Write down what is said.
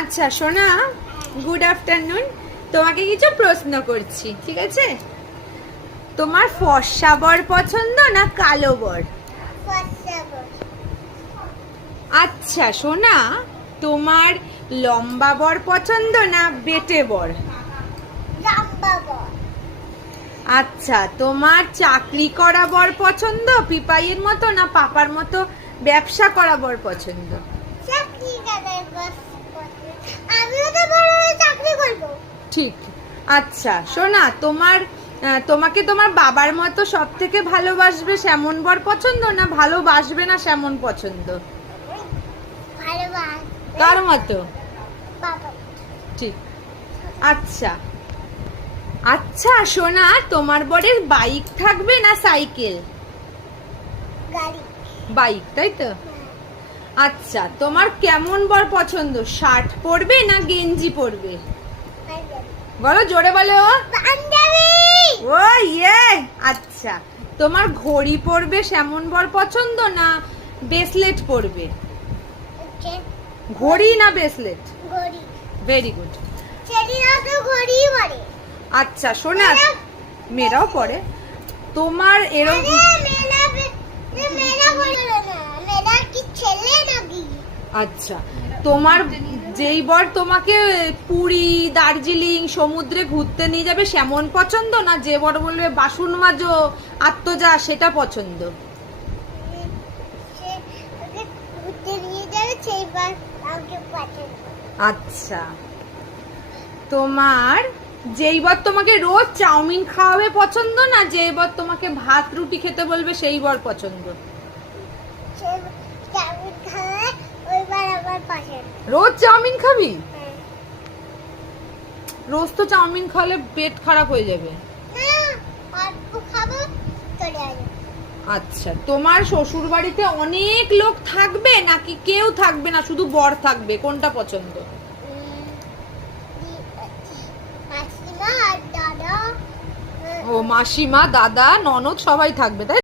আচ্ছা সোনা, good afternoon. তোমাকে কিছু প্রশ্ন করছি, ঠিক আছে? তোমার ফর্সা বর পছন্দ না কালো বর? আচ্ছা সোনা, তোমার লম্বা বর পছন্দ না বেটে বর? আচ্ছা, তোমার চাকরি করা বর পছন্দ পিপাইয়ের মতো না পাপার মতো ব্যবসা করা বর পছন্দ? ঠিক। আচ্ছা সোনা, তোমাকে তোমার বাবার মতো সব থেকে ভালোবাসবে সেমন বর পছন্দ না ভালোবাসবে না সেমন পছন্দ? কার মতো? ঠিক। আচ্ছা আচ্ছা সোনা, তোমার বরের বাইক থাকবে না সাইকেল? বাইক, তাই তো? আচ্ছা, তোমার কেমন বর পছন্দ, শার্ট পরবে না গেঞ্জি পরবে? বলো, জোরে বলো। ও ইয়ে। আচ্ছা, তোমার ঘড়ি পরবে সেমন বর পছন্দ না ব্রেসলেট পরবে? ঘড়ি না ব্রেসলেট? Very good. আচ্ছা সোনা, মেয়েরাও পরে। তোমার এরকম আচ্ছা, তোমার যেই বর তোমাকে পুরী দার্জিলিং সমুদ্রে ঘুরতে নিয়ে যাবে সেমন পছন্দ না যে বর বলবে বাসন মাজো আত্মজা সেটা পছন্দ? আচ্ছা, তোমার যেই বর তোমাকে রোজ চাউমিন খাওয়াবে পছন্দ না যেই বর তোমাকে ভাত রুটি খেতে বলবে সেই বর পছন্দ? রোজ চাউমিন খাবি? রোজ তো চাউমিন খাওয়ালে পেট খারাপ হয়ে যাবে। আচ্ছা, তোমার শ্বশুর বাড়িতে অনেক লোক থাকবে নাকি কেউ থাকবে না শুধু বর থাকবে, কোনটা পছন্দ? ও মাসিমা দাদা ননদ সবাই থাকবে, তাই?